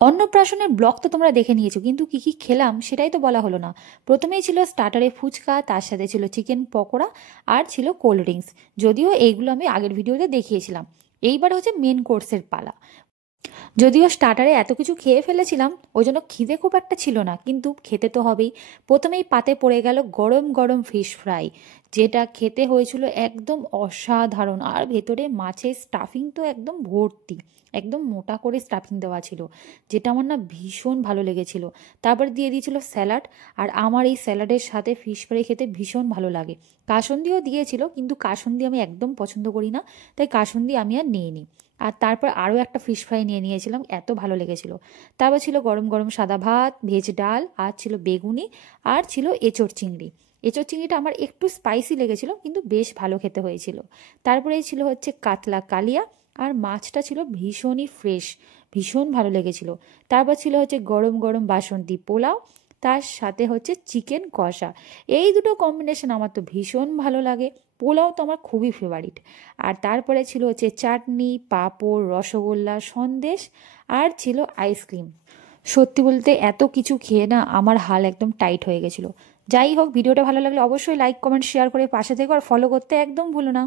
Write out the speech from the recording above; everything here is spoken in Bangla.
অন্নপ্রাশনের ব্লগ তো তোমরা দেখে নিয়েছো, কিন্তু কি কি খেলাম সেটাই তো বলা হলো না। প্রথমেই ছিল স্টার্টারে ফুচকা, তার সাথে ছিল চিকেন পকোড়া, আর ছিল কোল্ড ড্রিঙ্কস। যদিও এইগুলো আমি আগের ভিডিওতে দেখিয়েছিলাম। এইবার হচ্ছে মেন কোর্সের পালা। যদিও স্টার্টারে এত কিছু খেয়ে ফেলেছিলাম, ওই জন্য খিদে খুব একটা ছিল না, কিন্তু খেতে তো হবেই। প্রথমেই পাতে পড়ে গেল গরম গরম ফিশ ফ্রাই, যেটা খেতে হয়েছিল একদম অসাধারণ। আর ভেতরে মাছের স্টাফিং তো একদম ভর্তি, একদম মোটা করে স্টাফিং দেওয়া ছিল, যেটা আমার না ভীষণ ভালো লেগেছিল। তারপর দিয়ে দিয়েছিল স্যালাড, আর আমার এই স্যালাডের সাথে ফিশ ফ্রাই খেতে ভীষণ ভালো লাগে। কাসুন্দিও দিয়েছিল, কিন্তু কাসুন্দি আমি একদম পছন্দ করি না, তাই কাসুন্দি আমি আর নিইনি। আর তারপর আরও একটা ফিশ ফ্রাই নিয়ে নিয়েছিলাম, এত ভালো লেগেছিল। তারপর ছিল গরম গরম সাদা ভাত, ভেজ ডাল, আর ছিল বেগুনি, আর ছিল এঁচোড় চিংড়ি। এঁচোড় চিংড়িটা আমার একটু স্পাইসি লেগেছিল, কিন্তু বেশ ভালো খেতে হয়েছিল। তারপরে ছিল হচ্ছে কাতলা কালিয়া, আর মাছটা ছিল ভীষণই ফ্রেশ, ভীষণ ভালো লেগেছিল। তারপর ছিল হচ্ছে গরম গরম বাসন্তী পোলাও, তার সাথে হচ্ছে চিকেন কষা। এই দুটো কম্বিনেশন আমার তো ভীষণ ভালো লাগে। পোলাও তো আমার খুবই ফেভারিট। আর তারপরে ছিল হচ্ছে চাটনি, পাঁপড়, রসগোল্লা, সন্দেশ, আর ছিল আইসক্রিম। সত্যি বলতে এত কিছু খেয়ে না আমার হাল একদম টাইট হয়ে গেছিলো। যাই হোক, ভিডিওটা ভালো লাগলে অবশ্যই লাইক কমেন্ট শেয়ার করে পাশে থেকো, আর ফলো করতে একদম ভুলো না।